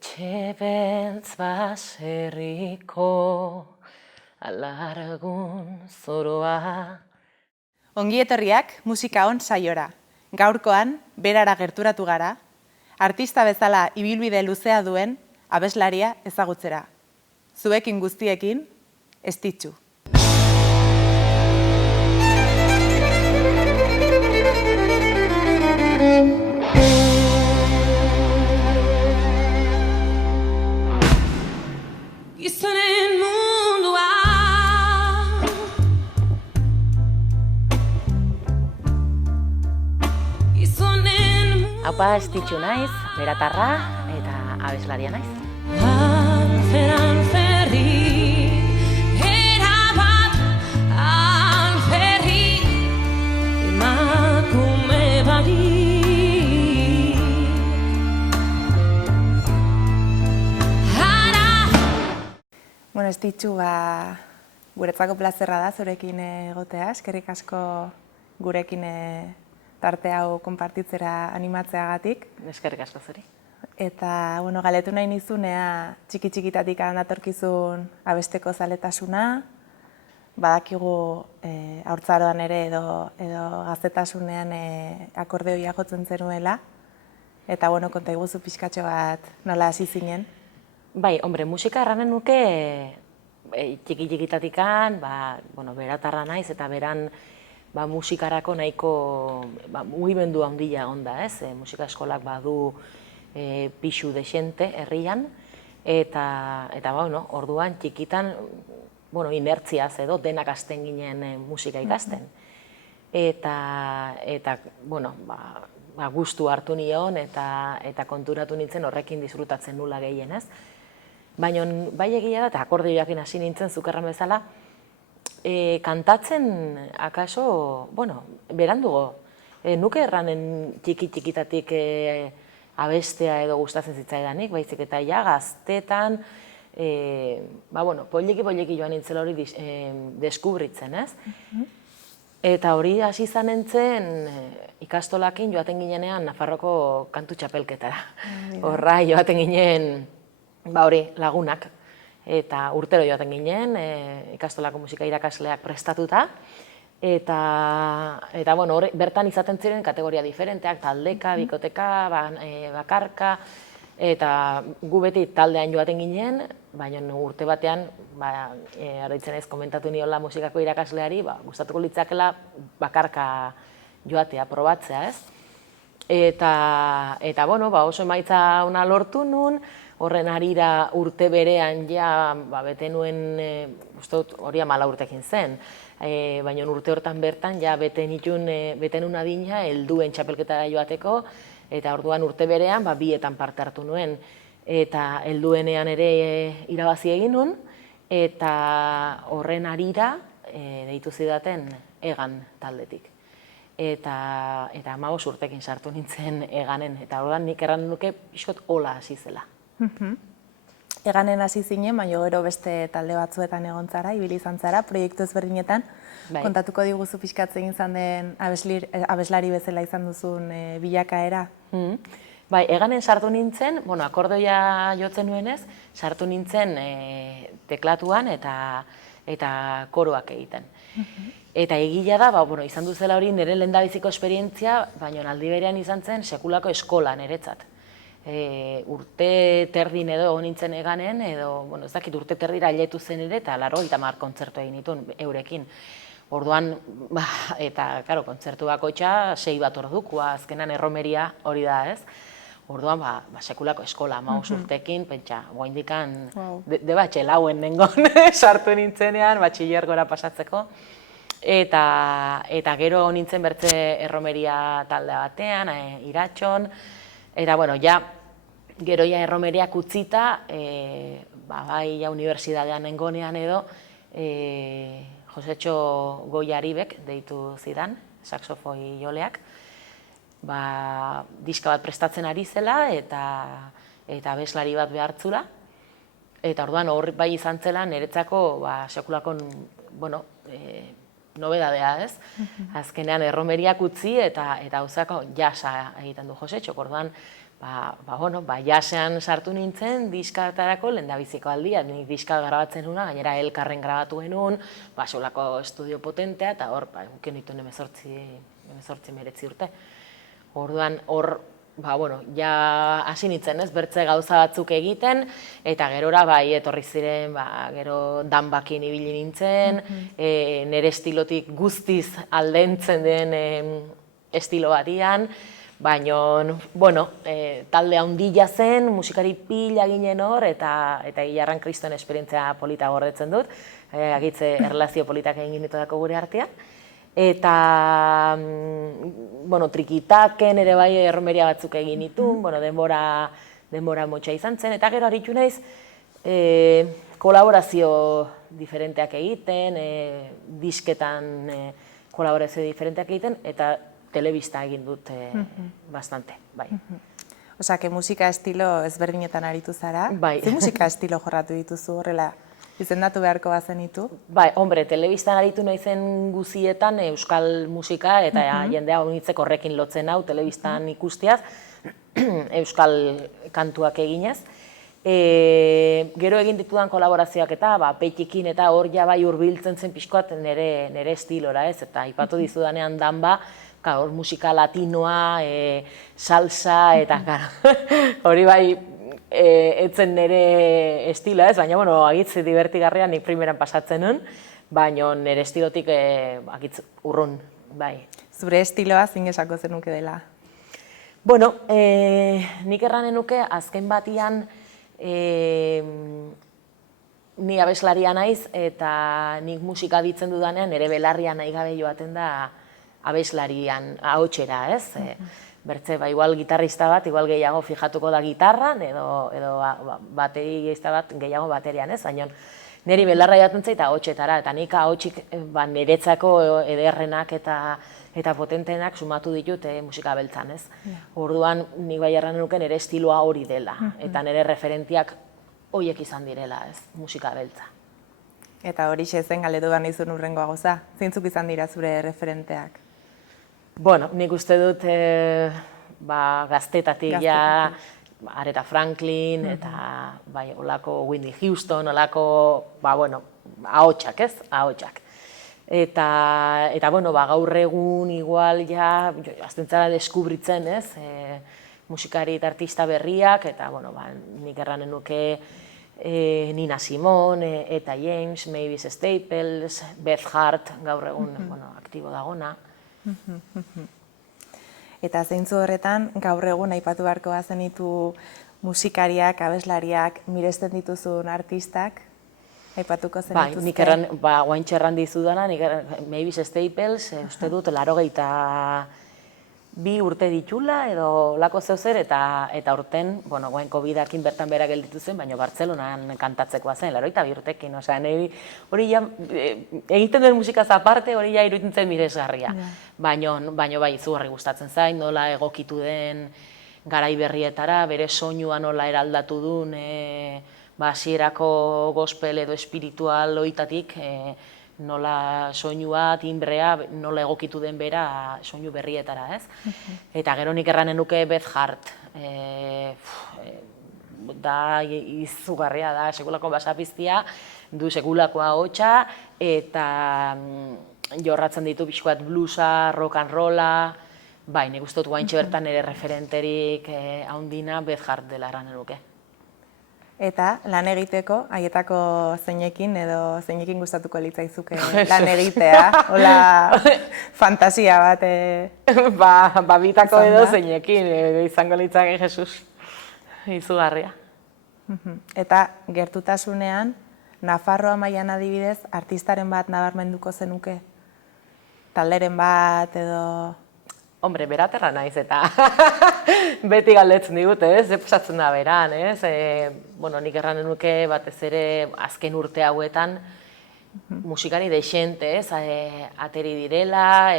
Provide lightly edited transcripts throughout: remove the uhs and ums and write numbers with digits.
Etxe beltz baserriko alargun zoroa. Ongi etorriak musika on saiora. Gaurkoan, berara gerturatu gara, artista bezala ibilbide luzea duen abeslaria ezagutzera. Zuekin guztiekin, Estitxu. Gizonen mundua Haupa, Estitxu naiz, beratarra eta abeslaria naiz. Alferri erabat alferri emakume bari Bueno, Estitxu, guretzako plazerra da zurekin egotea, eskerrik asko gurekin tarte hau konpartitzera animatzeagatik. Eskerrik asko zuri. Eta, bueno, galetu nahi nizunea txiki-txikitatik datorkizun abesteko zaletasuna, badakigu haurtzaroan ere edo gaztetasunean akordeoia jotzen zenuela, eta, bueno, konta iguzu pixkatxo bat nola hasi zinen. Bai, hombre, musika erranen nuke txiki-txikitatikan, beratarra naiz eta beran musikarako nahiko mugimendu handia onda, ez? Musika eskolak badu pixu desente herrian, eta orduan txikitan inertziaz edo denak hasten ginen musika ikasten. Eta gustu hartu nion eta konturatu nintzen horrekin disfrutatzen nula gehien, ez? Baina bai egia da, eta akordioakin hasi nintzen zukerran bezala, kantatzen akaso, berandugo. Nuke erranen txiki-txikitatik abestea edo gustatzen zitzaidanik, baizik eta ja gaztetan, poliki joan nintzela hori deskubritzen, ez? Eta hori hasi izan nintzen ikastolakin joaten ginenean Nafarroko kantu txapelketara. Horra joaten ginen lagunak. Eta urtero joaten ginen, ikastolako musika irakasleak prestatuta. Eta bertan izaten ziren kategoria diferenteak, taldeka, bikoteka, bakarka. Eta gu beti taldean joaten ginen, baina urte batean, arditzen ez komentatu niola musikako irakasleari, gustatuko litzakela bakarka joatea, probatzea, ez? Eta oso emaitza ona lortu nun, horren harira urte berean ja bete nuen, hori 14 urtekin zen, baina urte hortan bertan ja bete nun adina helduen txapelketara joateko, eta orduan urte berean bietan parte hartu nuen, eta helduenean ere irabazi egin nun, eta horren harira deitu zidaten Egan taldetik. Eta 15 urtekin sartu nintzen Eganen, eta orduan nik erran nuke pixkot hola hasi zela. Eganen hasi zinen, baina gero beste talde batzuetan egon zara, ibili izan zara, proiektu ezberdinetan. Kontatuko diguzu pixkatzen izan den abeslari bezala izan duzun bilakaera? Bai, Eganen sartu nintzen, akordeoia jotzen nuenez, sartu nintzen teklatuan eta koroak egiten. Eta egila da, izan duzela hori nire lehendabiziko esperientzia, baina aldi berean izan zen sekulako eskola niretzat. Urte terdin edo nintzen Eganen, edo ez dakit urte terdira ailetu zen ere, eta 80 kontzertu egin dituen eurekin. Orduan, eta, karo, kontzertu bakoitza 6 bat ordukoa, azkenan erromeria hori da, ez? Orduan, sekulako eskola, 15 urtekin, pentsa, goindikan, debatxe lauen nengon sartu nintzenean, batxillergora pasatzeko. Eta gero nintzen bertze erromeria talde batean, Iratxon, eta, gero erromeriak utzita, bai unibertsitatean nengonean edo, Josetxo Goiaribek deitu zidan, saxofoi joleak, diska bat prestatzen ari zela eta abeslari bat behartzula. Eta orduan hor bai izan zela niretzako sekulako nobedadea, ez? Azkenean erromeriak utzi eta gauzako jasa egiten du Josetxok. Orduan jasean sartu nintzen diskatarako lehendabiziko aldia, nik diska grabatzen nuna, gainera elkarren grabatu genuen, solako estudio potentea, eta hor, uken ditu 19 urte. Orduan, hor, ja hasi nintzen, ez, bertze gauza batzuk egiten, eta gerora, etorri ziren, gero danbakin ibili nintzen, nire estilotik guztiz aldentzen den estilo batian, baina, talde handia zen, musikari pila ginen hor, eta Ilarran Kriston esperientzia polita gordetzen dut, agitze erlazio politak egin ginitudako gure artean. Eta, trikitaken ere bai erromeria batzuk egin ditun, denbora motxa izan zen, eta gero aritu naiz kolaborazio diferenteak egiten, disketan kolaborazio diferenteak egiten, eta telebista egin dut bastante, bai. Osea, musika estilo ezberdinetan aritu zara? Bai. Ze musika estilo jorratu dituzu horrela? Izendatu beharko bazenitu? Bai, telebistan aritu naizen guzietan euskal musika, eta jendea honitzek horrekin lotzen hau, telebistan ikustiaz, euskal kantuak eginez. Gero egin ditudan kolaborazioak eta Peitikin eta hor ja bai hurbiltzen zen pixkoat nire estilora, ez? Eta aipatu dizudanean danba, hor musika latinoa, salsa, eta hori bai etzen nire estila, ez? Baina, agitz divertigarria nik primeran pasatzen nun, baina nire estilotik agitz urrun, bai. Zure estiloa zein esako zenuke dela? Nik erranen nuke azken batian ni abeslaria naiz eta nik musika ditzen dudanean nire belarria nahi gabe joaten da abeslarian ahotsera, ez? Bertze, igual gitarrista bat, igual gehiago fijatuko da gitarran, edo baterista bat gehiago baterian, ez? Baina niri belarra joaten zait ahotsetara, eta nik ahotsik niretzako ederrenak eta potentenak sumatu ditut musika beltzan, ez? Orduan, nik bai erran nuke nire estiloa hori dela, eta nire referentiak horiek izan direla, ez? Musika beltza. Eta hori zen galdetu behar nizun urrengoa goza, zeintzuk izan dira zure referenteak? Nik uste dut gaztetatik ja Aretha Franklin eta olako Whitney Houston, olako ahotsak, ez? Ahotsak. Eta gaur egun igual ja azten zara deskubritzen, ez? Musikari eta artista berriak, eta nik erranen nuke Nina Simone, Etta James, Mavis Staples, Beth Hart, gaur egun aktibo dagona. Eta zeintzu horretan, gaur egun aipatu beharko bazenitu musikariak, abeslariak, miresten dituzun artistak, aipatuko zenituzte? Bai, nik erran, guaintxe erran dizudana, Mavis Staples, uste dut, 82 urte ditula, edo lako zeuzer, eta urten, guain COVID-akin bertan bera gelditu zen, baina Bartzelonan kantatzekoa zen, 82 urtekin, hori ja, egiten duen musikaz aparte, hori ja iruditzen zen miresgarria. Baina bai, izugarri gustatzen zain, nola egokitu den garai berrietara, bere soinua nola eraldatu duen, hasierako gospel edo espiritual oitatik, nola soinua, timbrea, nola egokitu den bera soinu berrietara, ez? Eta gero nik erranen nuke Beth Hart. Da izugarria da, sekulako basapiztia, du sekulako ahotsa, eta jorratzen ditu pixkoat bluesa, rock and rolla, bai, nik uste dut guaintxe bertan ere referenterik handina Beth Hart dela erranen nuke. Eta lan egiteko, haietako zeinekin edo zeinekin gustatuko litzaizuke lan egitea, hola fantasia bat. Bitako edo zeinekin, izango litzake Jesus, izugarria. Eta gertutasunean, Nafarroa mailan adibidez, artistaren bat nabarmenduko zenuke? Talderen bat edo... Hombre, beraterra naiz eta beti galdetzen digute, ez? Pasatzen da beran, ez? Nik erranen nuke batez ere azken urte hauetan musikari dexente, ez? Ateri direla,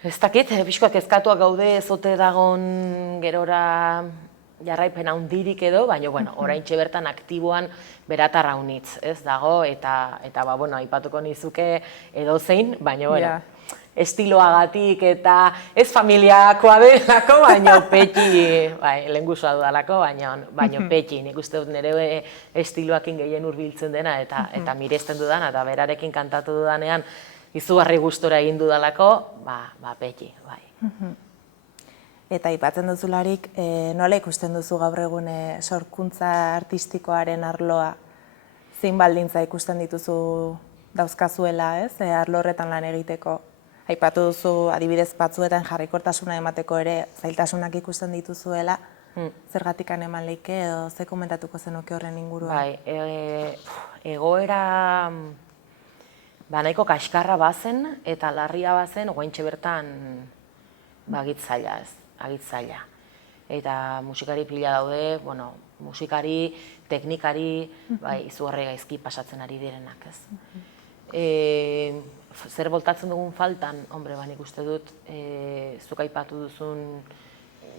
ez dakit, pixkoak kezkatuak gaude ezote dagon gerora jarraipen handirik edo, baina, oraintxe bertan aktiboan beratarra unitz, ez dago, eta aipatuko nizuke edozein, baina, estiloagatik eta ez familiakoa delako, baina peti, bai, lehengusua dudalako, baina peti, nik uste dut nire estiloakin gehien hurbiltzen dena eta miresten dudana, eta berarekin kantatu dudanean izugarri gustora egin dudalako, peti, bai. Eta aipatzen duzularik, nola ikusten duzu gaur egun sorkuntza artistikoaren arloa? Zein baldintza ikusten dituzu dauzkazuela, ez? Arlo horretan lan egiteko. Aipatu duzu adibidez batzuetan jarrikortasuna emateko ere zailtasunak ikusten dituzuela. Zergatikan eman leike edo ze komentatuko zenuke horren inguruan? Bai, egoera nahiko kaskarra bazen eta larria bazen oraintxe bertan agitzaila ez. Agitzaila. Eta musikari pila daude, musikari, teknikari, izugarri gaizki pasatzen ari direnak, ez. Zer boltatzen dugun faltan, nik uste dut, zuk aipatu duzun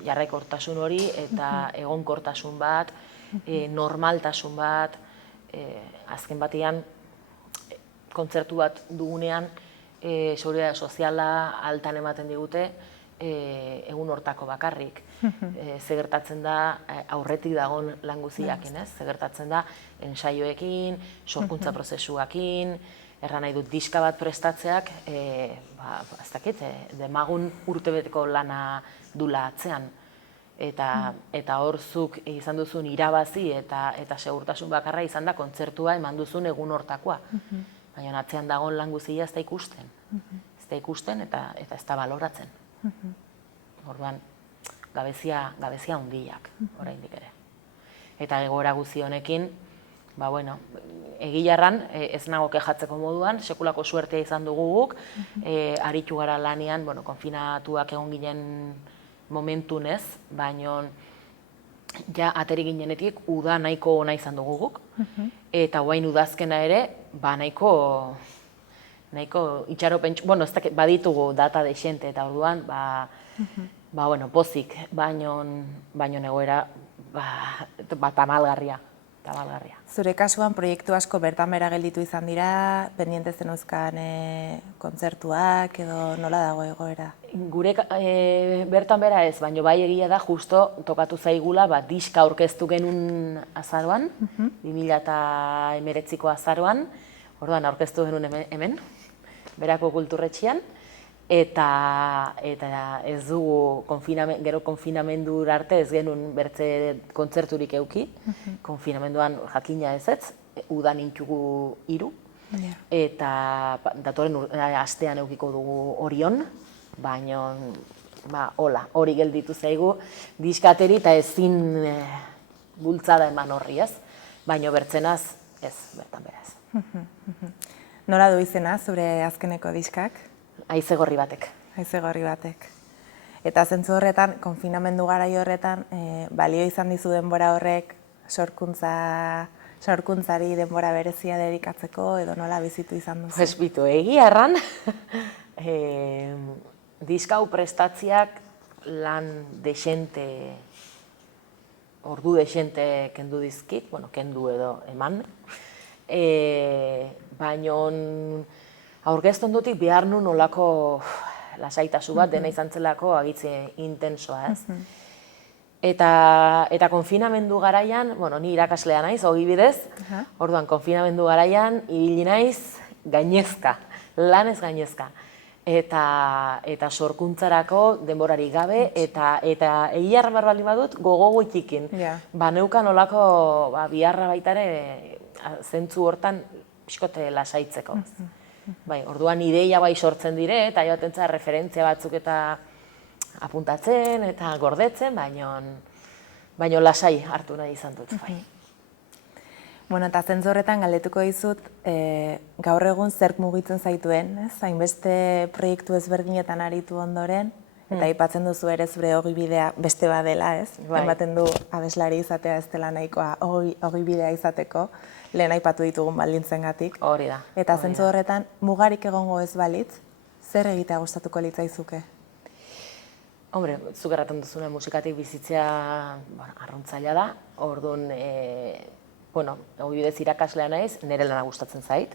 jarraikortasun hori eta egonkortasun bat, normaltasun bat, azken batean, kontzertu bat dugunean, seguridade soziala altan ematen digute, egun hortako bakarrik. Zegertatzen da aurretik dagoen lan guztiakin, ez? Zegertatzen da ensaioekin, sorkuntza prozesuakin, erran nahi dut diska bat prestatzeak, ez dakit, demagun urtebeteko lana dula atzean. Eta hor zuk izan duzun irabazi eta segurtasun bakarra izan da kontzertua eman duzun egun hortakoa. Baina atzean dagoen lan guztia ez da ikusten. Ez da ikusten eta ez da baloratzen. Orduan, gabezia hundiak, oraindik ere. Eta egoera guzti honekin, egilarran, ez nago kejatzeko moduan, sekulako suertea izan dugu guk, aritu gara lanean, konfinatuak egon ginen momentun ez, baina ja ateri ginenetik uda nahiko ona izan dugu guk, eta guain udazkena ere, nahiko itxaropentsu, ez dakit, baditugu data dexente eta orduan, pozik, baino egoera, tamalgarria. Zure kasuan proiektu asko bertan bera gelditu izan dira, pendiente zenuzkan kontzertuak edo nola dago egoera? Gure bertan bera ez, baina bai egia da justo tokatu zaigula diska aurkeztu genuen azaroan, 2019ko azaroan, orduan aurkeztu genuen hemen, berako kulturretxean, eta ez dugu gero konfinamendur arte ez genuen bertze kontzerturik euki, konfinamenduan jakina ezetz, udan intxugu 3, eta datoren astean eukiko dugu Orion, baina hori gelditu zaigu diskateri eta ezin bultzada eman horri ez, baina bertzenaz ez, bertan beraz. Nola du izena zure azkeneko diskak? Haize gorri batek. Haize gorri batek. Eta zentzu horretan, konfinamendu garai horretan, balio izan dizu denbora horrek sorkuntzari denbora berezia dedikatzeko edo nola bizitu izan duzu? Bitu, egia erran, diska hau prestatziak lan dexente, ordu dexente kendu dizkit, kendu edo eman, baina aurkeztu ondotik behar nun olako lasaitasu bat, dena izan zelako agitze intensoa, ez? Eta konfinamendu garaian, ni irakaslea naiz, ogibidez, orduan konfinamendu garaian, ibili naiz gainezka, lanez gainezka. Eta sorkuntzarako denborari gabe, eta egiarra barbali badut gogo gutxikin. Neukan olako biharra baitare zentzu hortan pixkote lasaitzeko. Orduan ideia bai sortzen dire, eta joatentza referentzia batzuk eta apuntatzen eta gordetzen, baina lasai hartu nahi izan dut. Eta zentzu horretan galdetuko dizut, gaur egun zerk mugitzen zaituen, hainbeste proiektu ezberdinetan aritu ondoren, eta aipatzen duzu ere zure ogibidea beste badela, ez? Ematen du abeslari izatea ez dela nahikoa ogibidea izateko, lehen aipatu ditugun baldintzengatik. Hori da. Eta zentzu horretan, mugarik egongo ez balitz, zer egitea gustatuko litzaizuke? Zuk erraten duzuna musikatik bizitzea arruntzaila da, orduan, ogibidez irakaslea naiz, nire lana gustatzen zait,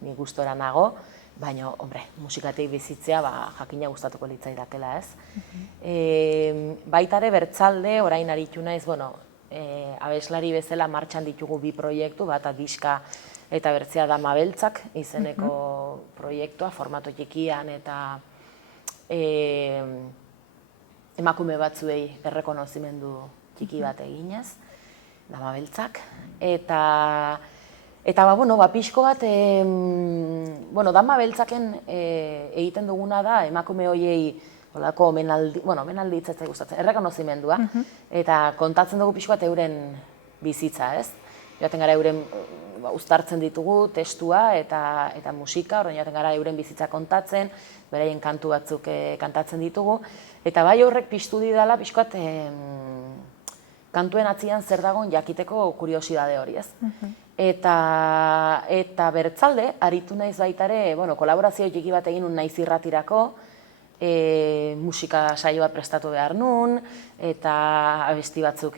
ni gustora nago, baina, hombre, musikatik bizitzea jakina gustatuko litzaidakela, ez? Baita ere bertzalde, orain aritu naiz, bueno, abeslari bezala martxan ditugu bi proiektu, bata diska eta bertzea Dama Beltzak izeneko proiektua, formato txikian eta emakume batzuei errekonozimendu txiki bat eginez, Dama Beltzak, eta bueno, pixko bat, Dama Beltzaken egiten duguna da emakume horiei olako omenaldi hitza gustatzen, errekonozimendua, eta kontatzen dugu pixko bat euren bizitza, ez? Joaten gara euren uztartzen ditugu testua eta musika, orain joaten gara euren bizitza kontatzen, beraien kantu batzuk kantatzen ditugu, eta bai horrek piztu didala pixko bat kantuen atzian zer dagoen jakiteko kuriosidade hori, ez? Eta bertzalde, aritu naiz baita ere, kolaborazio txiki bat egin naiz irratirako, musika saio bat prestatu behar nun, eta abesti batzuk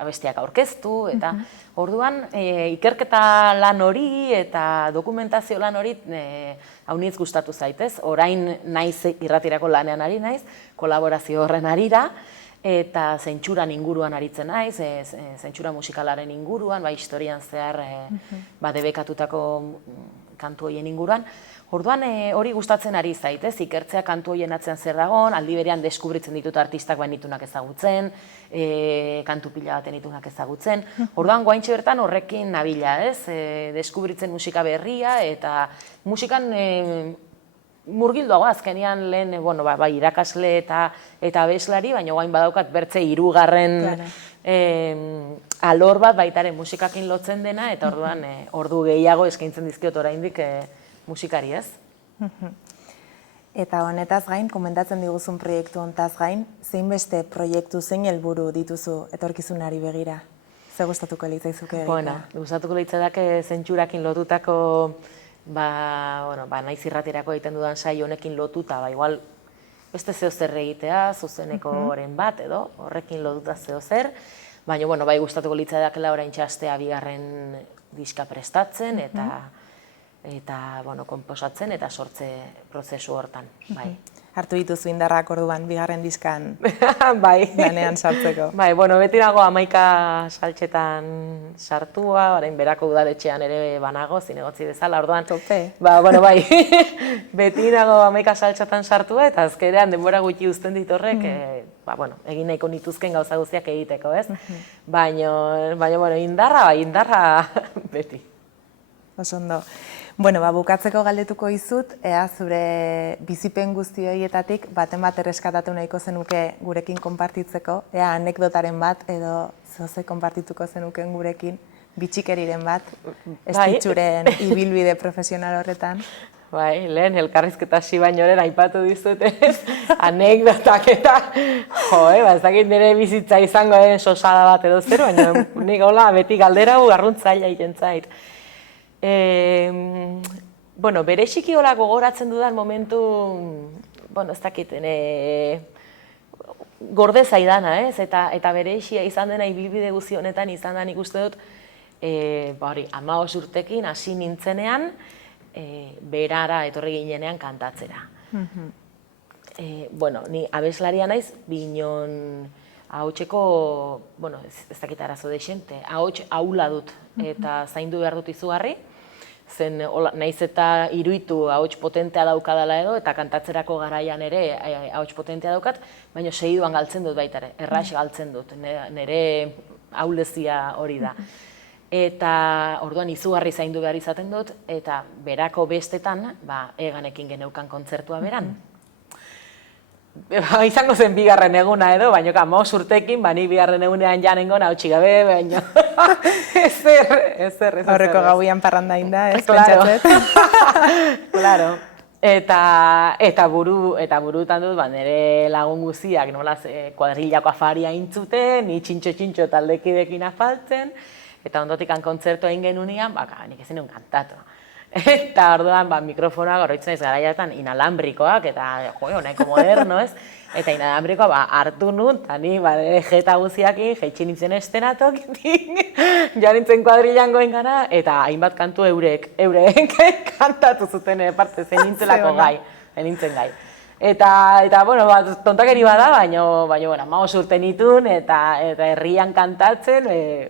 abestiak aurkeztu, eta orduan ikerketa lan hori eta dokumentazio lan hori haunitz gustatu zaitez. Orain naiz irratirako lanean ari naiz, kolaborazio horren arira, eta zentsuran inguruan aritzen naiz, zentsura musikalaren inguruan, historian zehar debekatutako kantu horien inguruan. Orduan hori gustatzen ari zaitez, ikertzea kantu horien atzean zer dagoen, aldi berean deskubritzen ditut artistak nitunak ezagutzen, kantu pila baten nitunak ezagutzen. Orduan guaintxe bertan horrekin nabila, ez? Deskubritzen musika berria eta musikan murgilduago azkenean lehen irakasle eta abeslari, baina guain badaukat bertze hirugarren alor bat baitaren musikakin lotzen dena, eta orduan ordu gehiago eskaintzen dizkiot oraindik musikari, ez? Eta honetaz gain, komentatzen diguzun proiektu honetaz gain, zein beste proiektu zein helburu dituzu etorkizunari begira? Ze gustatuko litzaizuke egitea? Gustatuko litzateke zentsurakin lotutako, naiz irratirako egiten dudan saio honekin lotuta, igual beste zeozer egitea, zuzenekoren bat edo, horrekin lotuta zeozer, baina, bai gustatuko litzateke orain txastea bigarren diska prestatzen, eta konposatzen eta sortze prozesu hortan, bai. Hartu dituzu indarrak orduan bigarren diskan lanean sartzeko. Beti nago 11 saltxetan sartua, orain berako udaletxean ere banago, zinegotzi bezala, orduan. Tope. Beti nago 11 saltxetan sartua, eta azkenean denbora gutxi uzten ditorrek, egin nahiko nituzken gauza guztiak egiteko, ez? Baina, indarra beti. Osondo. Bukatzeko galdetuko izut, ea zure bizipen guzti horietatik baten bat erreskatatu nahiko zenuke gurekin konpartitzeko, ea anekdotaren bat edo zoze konpartituko zenuken gurekin, bitxikeriren bat, estitxuren ibilbide profesional horretan. Lehen elkarrizketa hasi bainoren aipatu dizute, anekdotak eta, ez dakit nire bizitza izango den sosada bat edo zer, baina nik hola beti galdera garruntzaila egiten zait. Bereziki hola gogoratzen dudan momentu, ez dakit, gorde zaidana, ez? Eta berezia izan dena ibilbide guzti honetan izan da nik uste dut, 15 urtekin hasi nintzenean, berara etorri ginenean kantatzera. Ni abeslaria naiz, binon ahotxeko, ez dakit arazo dexente, ahots ahula dut eta zaindu behar dut izugarri, zen naiz eta iruitu ahots potentea daukadala edo, eta kantatzerako garaian ere ahots potentea daukat, baina segiduan galtzen dut baita ere, errax galtzen dut, nire ahulezia hori da. Eta orduan izugarri zaindu behar izaten dut, eta berako bestetan, Eganekin geneukan kontzertua beran. Izango zen bigarren eguna edo, baina 15 urtekin, ni bigarren egunean janengo nahotxi gabe, baina ezer. Horreko gauian parranda inda, ez? Pentsatzet. Claro. Eta burutan dut, nire lagun guziak, nolaz, kuadrillako afaria intzuten, ni txintxo taldekidekin afaltzen, eta ondotik kontzertu egin genunean, nik ezin nuen kantatu. Eta orduan, mikrofonoak oroitzen ez garaiatan inalambrikoak, eta nahiko moderno, ez? Eta inalambrikoa hartu nun, eta ni jeta guziakin, jeitsi nintzen estenatokitik, joan nintzen kuadrilan goen gara, eta hainbat kantu eurek kantatu zuten parte zen nintzelako gai, nintzen gai. Eta bueno, tontakeri bada, baina, maos urte nitun, eta herrian kantatzen,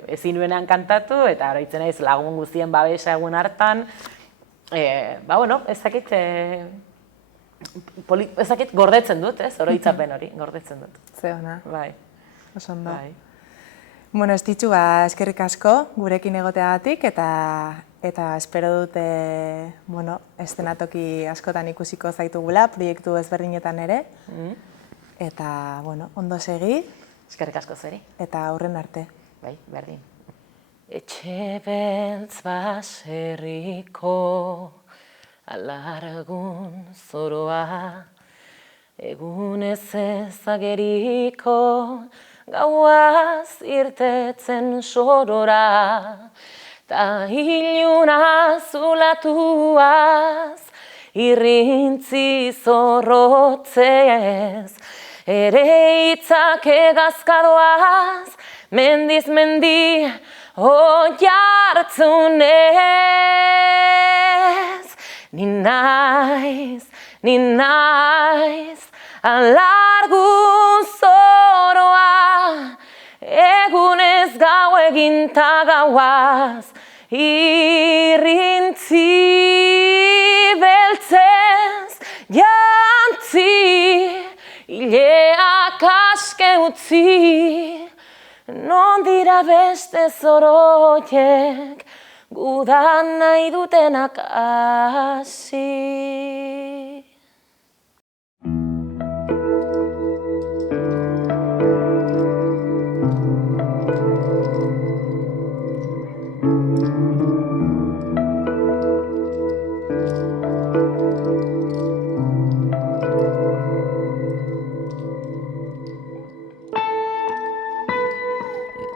ezin nuenean kantatu, eta oroitzen naiz lagun guztien babesa egun hartan, ezakit gordetzen dut, ez? Oroitzapen hori, gordetzen dut. Ze ona. Bai. Oso ondo. Bueno, Estitxu, eskerrik asko gurekin egoteagatik eta espero dut, eszenatoki askotan ikusiko zaitugula, proiektu ezberdinetan ere. Eta, ondo segi. Eskerrik asko zeri. Eta aurren arte. Bai, berdin. Etxe beltz baserriko alargun zoroa, egunez ezageriko gauaz irtetzen sorora, ta iluna zulatuaz irrintzi zorrotzez, ere hitzak egazkadoaz, mendiz mendi oiartzunez. Ni naiz, alargun zoroa, egunez gau eginta gauaz, irrintzi beltzez, jantzi, hileak aske utzi, non dira beste zoroiek, gudan nahi dutenak hasi.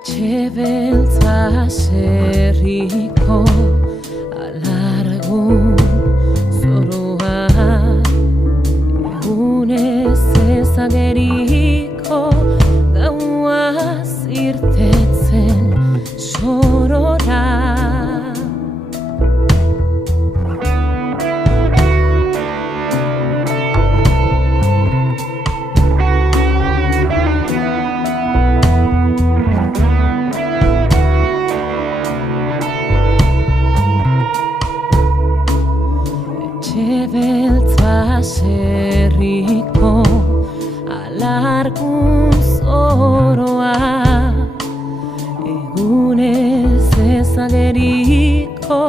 Etxe beltz baserriko alargun zoroa, egunez ezageriko gauaz irtetzen sorora. Beltz baserriko alargun zoroa, egunez ezageriko